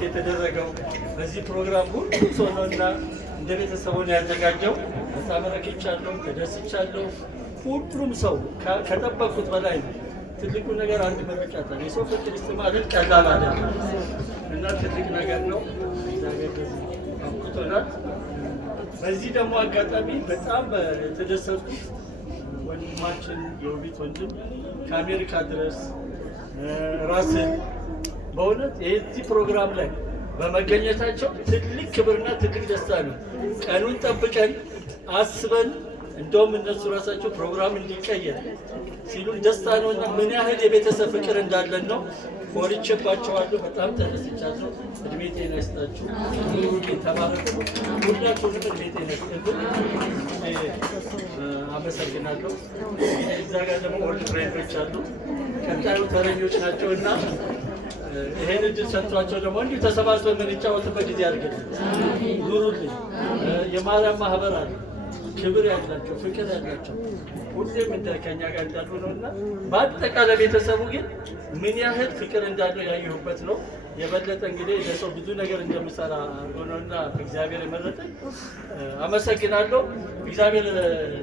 ዝግጅት የተደረገው በዚህ ፕሮግራም ሁሉ ሰው ነውና እንደ ቤተሰቡን ያዘጋጀው በጣም ረክቻለሁ፣ ተደስቻለሁ። ሁሉም ሰው ከጠበቁት በላይ ነው። ትልቁ ነገር አንድ መረጃት ነው። የሰው ፍቅር ማለት ቀላል አይደለም እና ትልቅ ነገር ነው። እግዚአብሔር አብቅቶናል። በዚህ ደግሞ አጋጣሚ በጣም የተደሰትኩት ወንድማችን የውቢት ወንድም ከአሜሪካ ድረስ ራስን በእውነት የዚህ ፕሮግራም ላይ በመገኘታቸው ትልቅ ክብርና ትልቅ ደስታ ነው። ቀኑን ጠብቀን አስበን እንደውም እነሱ ራሳቸው ፕሮግራም እንዲቀየር ሲሉን ደስታ ነውና ምን ያህል የቤተሰብ ፍቅር እንዳለን ነው። ኮርቼባቸዋለሁ። በጣም ተደስቻለሁ። እድሜ ጤና ይስጣችሁ። ሁሉም ተባረኩ። ሁላችሁንም እድሜ ጤና ይስጥልን። አመሰግናለሁ። እዛ ጋር ደግሞ ኦልድ ፍሬንዶች አሉ። ቀጣዩ ተረኞች ናቸውና ይሄን እድል ሰጥቷቸው ደግሞ እንዲሁ ተሰባስበን የምንጫወትበት ጊዜ አድርገን ኑሩልኝ። የማርያም ማህበር አለ ክብር ያላቸው ፍቅር ያላቸው ሁሌም ከኛ ጋር እንዳሉ ነውና በአጠቃላይ ቤተሰቡ ግን ምን ያህል ፍቅር እንዳለው ያየሁበት ነው። የበለጠ እንግዲህ ለሰው ብዙ ነገር እንደምሰራ ሆኖና እግዚአብሔር የመረጠኝ አመሰግናለሁ። እግዚአብሔር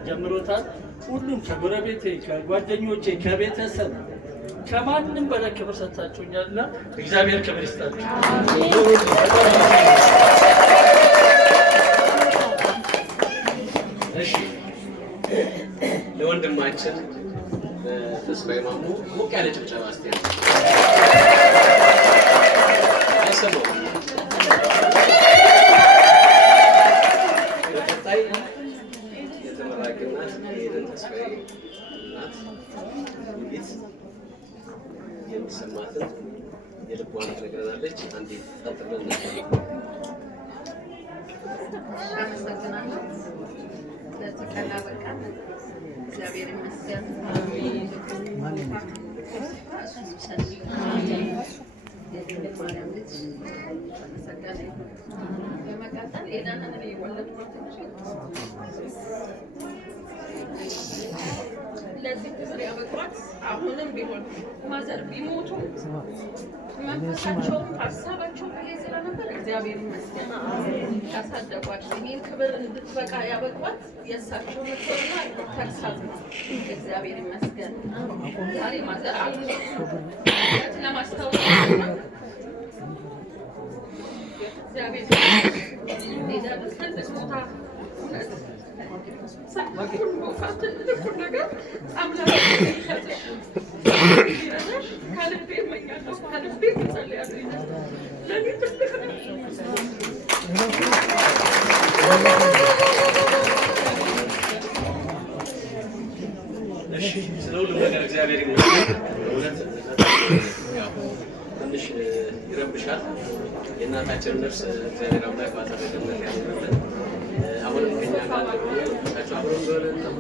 ጀምሮታል። ሁሉም ከጎረቤቴ፣ ከጓደኞቼ፣ ከቤተሰብ ከማንም በላይ ክብር ሰጥታችሁኛልና እግዚአብሔር ክብር ይስጣችሁ። እሺ ለወንድማችን ተስፋዬ ማሙ ሞቅ ያለ ጭብጨባ እስቲ አይሰማው። በቀጣይ የተመራቂ እናት የሄደን ተስፋዬ እናት ውቢት የሚሰማትን የልቧን ትነግረናለች። አንዴ ጠጥለን አመሰግናለሁ። ለዚህ ቀን ላበቃን እግዚአብሔር ይመስገን። ማርያም ልጅ ተመሰገነ ይሁን። በመቀጠል ኤዳንን የወለድኩት ለዚህ ክብር ያበቃት አሁንም ቢሆን ማዘር ቢሞቱ መንፈሳቸውም ሀሳባቸው ይሄ ስለነበር እግዚአብሔር ይመስገን ያሳደጓት። ይህን ክብር እንድትበቃ ያበቋት የእሳቸው ምክርና ተግሳጽ ነው። እግዚአብሔር ይመስገን። ዛሬ ማዘር አሉ ለማስታወስ እግዚአብሔር ሄዳ ትልቅ ቦታ ትልቁን ነገር አምላክ ይሰጥሽ ይረዳሽ። ከልቤ እመኛለሁ፣ ከልቤ እጸልያለሁ። ለእኔ ትልቅ ነው። እሺ ስለ ሁሉም ነገር እግዚአብሔር ይመስገን። እውነት ትንሽ ይረብሻል። የእናታችንን ነፍስ እግዚአብሔር አምላክ ባተረፈለት ያኖርልን። አሁንም ከኛ ጋር እሳቸው አብረን እንደሆነ